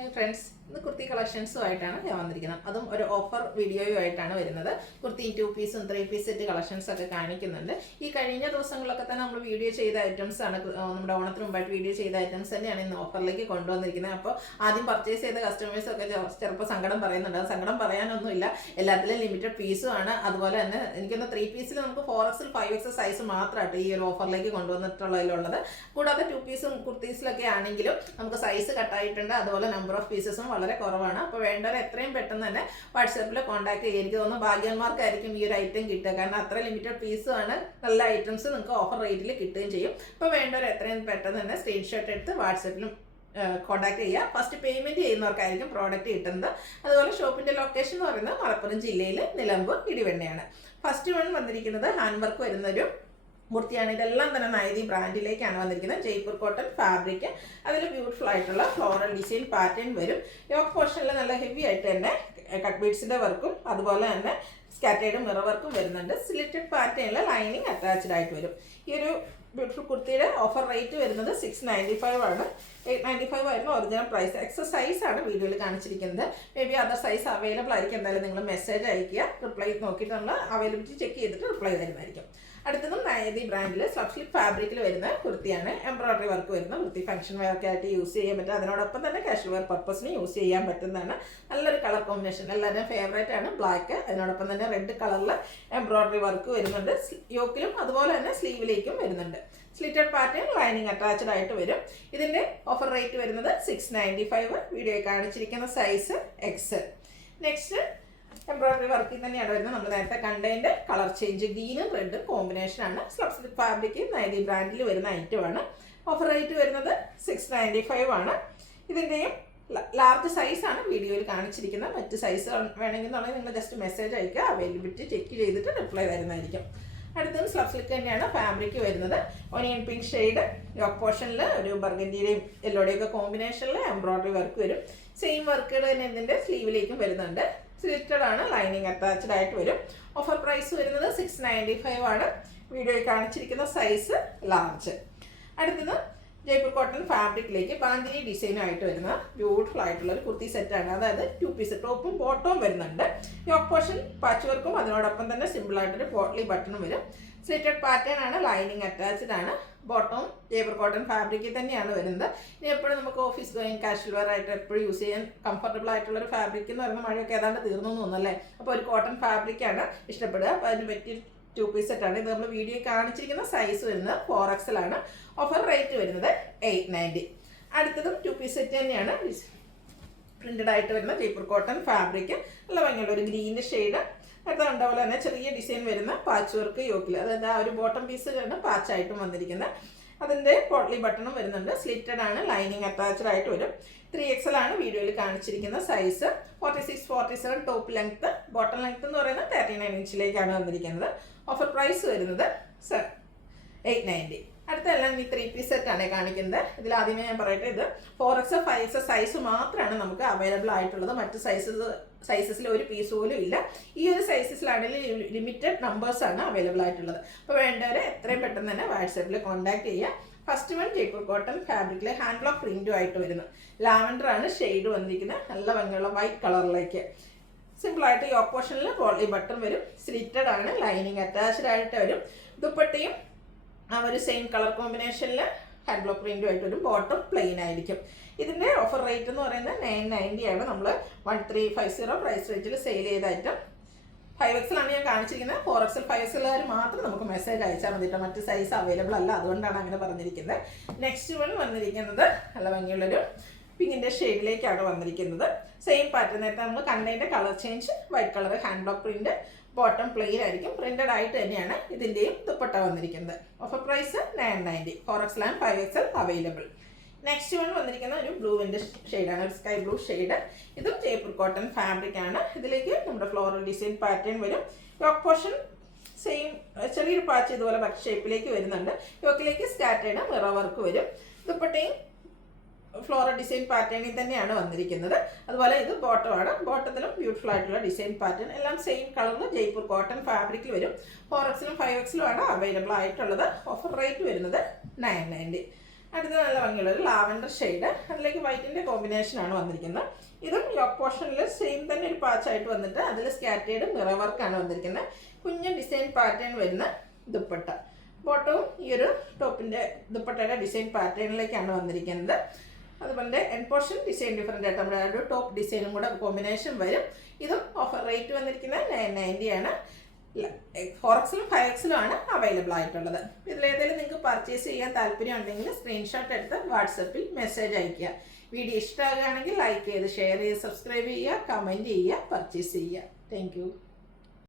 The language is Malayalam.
Hi friends. ഇന്ന് കുർത്തി കളക്ഷൻസുമായിട്ടാണ് ഞാൻ വന്നിരിക്കുന്നത്. അതും ഒരു ഓഫർ വീഡിയോയുമായിട്ടാണ് വരുന്നത്. കുർത്തി 2 പീസും 3 പീസ് സെറ്റ് കളക്ഷൻസ് ഒക്കെ കാണിക്കുന്നുണ്ട്. ഈ കഴിഞ്ഞ ദിവസങ്ങളിലൊക്കെ തന്നെ നമ്മൾ വീഡിയോ ചെയ്ത ഐറ്റംസ് ആണ്, നമ്മുടെ ഓണത്തിന് മുമ്പായിട്ട് വീഡിയോ ചെയ്ത ഐറ്റംസ് തന്നെയാണ് ഇന്ന് ഓഫറിലേക്ക് കൊണ്ടുവന്നിരിക്കുന്നത്. അപ്പോൾ ആദ്യം പർച്ചേസ് ചെയ്ത കസ്റ്റമേഴ്സ് ഒക്കെ ചിലപ്പോൾ സങ്കടം പറയുന്നുണ്ട്. അത് സങ്കടം പറയാനൊന്നുമില്ല, എല്ലാത്തിലും ലിമിറ്റഡ് പീസും ആണ്. അതുപോലെ തന്നെ എനിക്കൊന്ന് 3 പീസിൽ നമുക്ക് 4XL 5XL സൈസ് മാത്രമായിട്ട് ഈ ഒരു ഓഫറിലേക്ക് കൊണ്ടുവന്നിട്ടുള്ളതിലുള്ളത്. കൂടാതെ 2 പീസും കുർത്തീസിലൊക്കെ ആണെങ്കിലും നമുക്ക് സൈസ് കട്ടായിട്ടുണ്ട്. അതുപോലെ നമ്പർ ഓഫ് പീസസും വളരെ കുറവാണ്. അപ്പോൾ വേണ്ടവർ എത്രയും പെട്ടെന്ന് തന്നെ വാട്സാപ്പിൽ കോൺടാക്ട് ചെയ്യുക. എനിക്ക് തോന്നുന്നു ഭാഗ്യന്മാർക്കായിരിക്കും ഈ ഒരു ഐറ്റം കിട്ടുക, കാരണം അത്ര ലിമിറ്റഡ് പീസുമാണ്. നല്ല ഐറ്റംസ് നിങ്ങൾക്ക് ഓഫർ റേറ്റിൽ കിട്ടുകയും ചെയ്യും. അപ്പോൾ വേണ്ടവർ എത്രയും പെട്ടെന്ന് തന്നെ സ്ക്രീൻഷോട്ട് എടുത്ത് വാട്സാപ്പിലും കോൺടാക്ട് ചെയ്യുക. ഫസ്റ്റ് പേയ്മെൻറ്റ് ചെയ്യുന്നവർക്കായിരിക്കും പ്രോഡക്റ്റ് കിട്ടുന്നത്. അതുപോലെ ഷോപ്പിൻ്റെ ലൊക്കേഷൻ എന്ന് പറയുന്നത് മലപ്പുറം ജില്ലയിൽ നിലമ്പൂർ ഇടിവെണ്ണയാണ്. ഫസ്റ്റ് വൺ വന്നിരിക്കുന്നത് ഹാൻഡ് വർക്ക് വരുന്നൊരു കുർത്തിയാണ്. ഇതെല്ലാം തന്നെ നൈതി ബ്രാൻഡിലേക്കാണ് വന്നിരിക്കുന്നത്. ജയ്പൂർ കോട്ടൺ ഫാബ്രിക്, അതിൽ ബ്യൂട്ടിഫുൾ ആയിട്ടുള്ള ഫ്ലോറൽ ഡിസൈൻ പാറ്റേൺ വരും. യോക്ക് പോർഷനിൽ നല്ല ഹെവി ആയിട്ട് തന്നെ കട്ട് ബീഡ്സിൻ്റെ വർക്കും അതുപോലെ തന്നെ സ്കാറ്റേർഡ് മിറർ വർക്കും വരുന്നുണ്ട്. സ്ലിറ്റഡ് പാറ്റേണിൽ ലൈനിങ് അറ്റാച്ച്ഡ് ആയിട്ട് വരും. ഈ ഒരു ബ്യൂട്ടിഫുൾ കുർത്തിയുടെ ഓഫർ റേറ്റ് വരുന്നത് 695 ആണ്. 895 ആയിരുന്നു ഒറിജിനൽ പ്രൈസ്. എക്സസൈസ് ആണ് വീഡിയോയിൽ കാണിച്ചിരിക്കുന്നത്. May be other size available ആയിരിക്കും. എന്തായാലും നിങ്ങൾ മെസ്സേജ് അയയ്ക്കുക. റിപ്ലൈ നോക്കിയിട്ട് നമ്മൾ അവൈലബിലിറ്റി ചെക്ക് ചെയ്തിട്ട് റിപ്ലൈ തരുന്നതായിരിക്കും. അടുത്തതും നയതി ബ്രാൻഡിൽ സബ് സ്ലിപ്പ് ഫാബ്രിക്കിൽ വരുന്ന കുർത്തിയാണ്. എംബ്രോയിഡറി വർക്ക് വരുന്ന കുർത്തി. ഫംഗ്ഷൻ വെയർക്ക് ആയിട്ട് യൂസ് ചെയ്യാൻ പറ്റും. അതിനോടൊപ്പം തന്നെ കാഷ്വൽ വെയർ പർപ്പസിന് യൂസ് ചെയ്യാൻ പറ്റുന്നതാണ്. നല്ലൊരു കളർ കോമ്പിനേഷൻ, എല്ലാവരുടെയും ഫേവറേറ്റ് ആണ് ബ്ലാക്ക്. അതിനോടൊപ്പം തന്നെ റെഡ് കളറിൽ എംബ്രോയിഡറി വർക്ക് വരുന്നുണ്ട്. യോക്കിലും അതുപോലെ തന്നെ സ്ലീവിലേക്കും വരുന്നുണ്ട്. സ്ലിറ്റഡ് പാറ്റേൺ ലൈനിങ് അറ്റാച്ച്ഡ് ആയിട്ട് വരും. ഇതിൻ്റെ ഓഫർ റേറ്റ് വരുന്നത് 695. വീഡിയോയിൽ കാണിച്ചിരിക്കുന്ന സൈസ് എക്സ്. നെക്സ്റ്റ് എംബ്രോയിഡറി വർക്കിൽ തന്നെയാണ് വരുന്നത്. നമ്മൾ നേരത്തെ കണ്ടതിൻ്റെ കളർ ചേഞ്ച് ഗ്രീനും റെഡും കോമ്പിനേഷനാണ്. സ്ലബ് സ്ലിപ്പ് ഫാബ്രിക് നൈതി ബ്രാൻഡിൽ വരുന്ന ഐറ്റമാണ്. ഓഫർ റേറ്റ് വരുന്നത് 695 ആണ്. ഇതിൻ്റെയും ലാർജ് സൈസാണ് വീഡിയോയിൽ കാണിച്ചിരിക്കുന്നത്. മറ്റ് സൈസ് വേണമെങ്കിൽ നിങ്ങൾ ജസ്റ്റ് മെസ്സേജ് അയക്കുക. അവൈലബിലിറ്റി ചെക്ക് ചെയ്തിട്ട് റിപ്ലൈ തരുന്നതായിരിക്കും. അടുത്തത് സ്ലബ് സിൽക്ക് തന്നെയാണ് ഫാബ്രിക് വരുന്നത്. ഒനിയൻ പിങ്ക് ഷെയ്ഡ്, യോക്ക് പോർഷനിൽ ഒരു ബർഗൻഡിയുടെയും യെല്ലോയുടെയും ഒക്കെ കോമ്പിനേഷനിൽ എംബ്രോയിഡറി വർക്ക് വരും. സെയിം വർക്കുകൾ തന്നെ ഇതിൻ്റെ സ്ലീവിലേക്കും വരുന്നുണ്ട്. സ്ലിറ്റഡ് ആണ്, ലൈനിങ് അറ്റാച്ച്ഡ് ആയിട്ട് വരും. ഓഫർ പ്രൈസ് വരുന്നത് 695 ആണ്. വീഡിയോയിൽ കാണിച്ചിരിക്കുന്ന സൈസ് ലാർജ്. അടുത്തത് ജയ്പൂർ കോട്ടൺ ഫാബ്രിക്കിലേക്ക് ബാന്തിനി ഡിസൈനായിട്ട് വരുന്ന ബ്യൂട്ടിഫുൾ ആയിട്ടുള്ള ഒരു കുർത്തി സെറ്റാണ്. അതായത് 2 പീസ് ടോപ്പും ബോട്ടവും വരുന്നുണ്ട്. യോക്ക് പോർഷൻ പാച്ച് വർക്കും അതിനോടൊപ്പം തന്നെ സിമ്പിളായിട്ടൊരു പോട്ട്ലി ബട്ടണും വരും. സ്ലിറ്റഡ് പാറ്റേൺ ആണ്, ലൈനിങ് അറ്റാച്ച്ഡ് ആണ്. ബോട്ടവും ജയ്പൂർ കോട്ടൺ ഫാബ്രിക്കിൽ തന്നെയാണ് വരുന്നത്. ഇനി എപ്പോഴും നമുക്ക് ഓഫീസ് ഗോയിങ് കാഷ്വൽ വെയർ ആയിട്ട് എപ്പോഴും യൂസ് ചെയ്യാൻ കംഫർട്ടബിൾ ആയിട്ടുള്ള ഒരു ഫാബ്രിക് എന്ന് പറയുന്ന മഴയൊക്കെ ഏതാണ്ട് തീർന്നു തോന്നുന്നല്ലേ. അപ്പോൾ ഒരു കോട്ടൺ ഫാബ്രിക്കാണ് ഇഷ്ടപ്പെടുക. അപ്പോൾ അതിന് പറ്റിയ 2 പീസ് സെറ്റാണ്. ഇത് നമ്മൾ വീഡിയോ കാണിച്ചിരിക്കുന്ന സൈസ് വരുന്നത് 4XL ആണ്. ഓഫർ റേറ്റ് വരുന്നത് 890. അടുത്തതും 2 പീസ് സെറ്റ് തന്നെയാണ്. പ്രിന്റഡ് ആയിട്ട് വരുന്ന ജയ്പൂർ കോട്ടൺ ഫാബ്രിക്, നല്ല ഭംഗിയുള്ള ഒരു ഗ്രീനിഷ് ഷെയ്ഡ്. അടുത്ത കണ്ടപോലെ തന്നെ ചെറിയ ഡിസൈൻ വരുന്ന പാച്ച് വർക്ക് യോക്കിൽ, അതായത് ആ ഒരു ബോട്ടം പീസ് ആണ് പാച്ചായിട്ടും വന്നിരിക്കുന്നത്. അതിൻ്റെ പോട്ട്ലി ബട്ടണും വരുന്നുണ്ട്. സ്ലിറ്റഡ് ആണ്, ലൈനിങ് അറ്റാച്ച്ഡ് ആയിട്ട് വരും. 3XL ആണ് വീഡിയോയിൽ കാണിച്ചിരിക്കുന്ന size. 46, 47 top length. Bottom length എന്ന് പറയുന്നത് 39 ഇഞ്ചിലേക്കാണ് വന്നിരിക്കുന്നത്. ഓഫർ പ്രൈസ് വരുന്നത് 890. അടുത്തെല്ലാം ഈ 3 പീസ് സെറ്റാണ് കാണിക്കുന്നത്. ഇതിൽ ആദ്യമേ ഞാൻ പറയട്ടെ, ഇത് 4XL 5XL സൈസ് മാത്രമാണ് നമുക്ക് അവൈലബിൾ ആയിട്ടുള്ളത്. മറ്റ് സൈസസിൽ ഒരു പീസ് പോലും ഇല്ല. ഈ ഒരു സൈസസിലാണെങ്കിൽ ലിമിറ്റഡ് നമ്പേഴ്സാണ് അവൈലബിൾ ആയിട്ടുള്ളത്. അപ്പോൾ വേണ്ടവരെ എത്രയും പെട്ടെന്ന് തന്നെ വാട്സാപ്പിൽ കോൺടാക്ട് ചെയ്യുക. ഫസ്റ്റ് വൺ ജയ്പൂർ കോട്ടൺ ഫാബ്രിക്കിലെ ഹാൻഡ് ബ്ലോക്ക് പ്രിന്റും ആയിട്ട് വരുന്നു. ലാവൻഡർ ആണ് ഷെയ്ഡ് വന്നിരിക്കുന്നത്, നല്ല ഭംഗിയുള്ള വൈറ്റ് കളറിലേക്ക്. സിമ്പിളായിട്ട് യോക്ക് പോർഷനിൽ പോളി ബട്ടൺ വരും. സ്ലിറ്റഡ് ആണ്, ലൈനിങ് അറ്റാച്ച്ഡ് ആയിട്ട് വരും. ദുപ്പട്ടയും ആ ഒരു സെയിം കളർ കോമ്പിനേഷനിൽ ഹാൻഡ് ബ്ലോക്ക് പ്രിന്റും ആയിട്ട് വരും. ബോട്ടം പ്ലെയിൻ ആയിരിക്കും. ഇതിൻ്റെ ഓഫർ റേറ്റ് എന്ന് പറയുന്നത് 990 ആണ്. നമ്മൾ 1350 പ്രൈസ് റേറ്റിൽ സെയിൽ ചെയ്ത ഐറ്റം. 5XL ആണ് ഞാൻ കാണിച്ചിരിക്കുന്നത്. 4XL 5XL മാത്രം നമുക്ക് മെസ്സേജ് അയച്ചാൽ മതി. മറ്റ് സൈസ് അവൈലബിൾ അല്ല, അതുകൊണ്ടാണ് അങ്ങനെ പറഞ്ഞിരിക്കുന്നത്. നെക്സ്റ്റ് വൺ വന്നിരിക്കുന്നത് നല്ല ഭംഗിയുള്ളൊരു പിങ്കിൻ്റെ ഷെയ്ഡിലേക്കാണ് വന്നിരിക്കുന്നത്. സെയിം പാറ്റേൺ നേരത്തെ നമ്മൾ കണ്ടതിൻ്റെ colour change, white colour hand block print, bottom plain ആയിരിക്കും. പ്രിന്റഡ് ആയിട്ട് തന്നെയാണ് ഇതിൻ്റെയും ദുപ്പട്ട വന്നിരിക്കുന്നത്. Offer price 990. 4XL and 5XL available. Next one വന്നിരിക്കുന്ന ഒരു ബ്ലൂവിൻ്റെ ഷെയ്ഡാണ്, ഒരു സ്കൈ ബ്ലൂ ഷെയ്ഡ്. ഇതും ജയ്പൂർ കോട്ടൺ ഫാബ്രിക് ആണ്. ഇതിലേക്ക് നമ്മുടെ ഫ്ലോറൽ ഡിസൈൻ പാറ്റേൺ വരും. യോക്ക് പോർഷൻ സെയിം ചെറിയൊരു പാച്ച് ഇതുപോലെ ബക്ക് ഷേപ്പിലേക്ക് വരുന്നുണ്ട്. യോക്കിലേക്ക് സ്കാറ്റേർഡ് മിറർ വർക്ക് വരും. ദുപ്പട്ടയും ഫ്ലോറൽ ഡിസൈൻ പാറ്റേണിൽ തന്നെയാണ് വന്നിരിക്കുന്നത്. അതുപോലെ ഇത് ബോട്ടമാണ്. ബോട്ടത്തിലും ബ്യൂട്ടിഫുൾ ആയിട്ടുള്ള ഡിസൈൻ പാറ്റേൺ, എല്ലാം സെയിം കളറിൽ ജയ്പൂർ കോട്ടൺ ഫാബ്രിക്കിൽ വരും. 4XL 5XL ആണ് അവൈലബിൾ ആയിട്ടുള്ളത്. ഓഫർ റേറ്റ് വരുന്നത് 990. അടുത്ത നല്ല ഭംഗിയുള്ള ഒരു ലാവൻഡർ ഷെയ്ഡ്, അതിലേക്ക് വൈറ്റിൻ്റെ കോമ്പിനേഷനാണ് വന്നിരിക്കുന്നത്. ഇതും യോക്ക് പോർഷനിൽ സെയിം തന്നെ ഒരു പാച്ചായിട്ട് വന്നിട്ട് അതിൽ സ്കാറ്റേഡ് മിറർ വർക്കാണ് വന്നിരിക്കുന്നത്. കുഞ്ഞ് ഡിസൈൻ പാറ്റേൺ വരുന്ന ദുപ്പട്ട, ബോട്ടവും ഈ ഒരു ടോപ്പിൻ്റെ ദുപ്പട്ടയുടെ ഡിസൈൻ പാറ്റേണിലേക്കാണ് വന്നിരിക്കുന്നത്. അതുപോലെ എൻ പോർഷൻ ഡിസൈൻ ഡിഫറെൻ്റ് ആയിട്ട് നമ്മുടെ ഒരു ടോപ്പ് ഡിസൈനും കൂടെ കോമ്പിനേഷൻ വരും. ഇതും ഓഫർ റേറ്റ് വന്നിരിക്കുന്നത് 990 ആണ്. 4XL 5XL ആണ് അവൈലബിൾ ആയിട്ടുള്ളത്. ഇതിലേതെങ്കിലും നിങ്ങൾക്ക് പർച്ചേസ് ചെയ്യാൻ താല്പര്യം ഉണ്ടെങ്കിൽ സ്ക്രീൻഷോട്ട് എടുത്ത് വാട്സപ്പിൽ മെസ്സേജ് അയയ്ക്കുക. വീഡിയോ ഇഷ്ടമാകുകയാണെങ്കിൽ ലൈക്ക് ചെയ്ത് ഷെയർ ചെയ്ത് സബ്സ്ക്രൈബ് ചെയ്യുക, കമൻറ്റ് ചെയ്യുക, പർച്ചേസ് ചെയ്യുക. താങ്ക്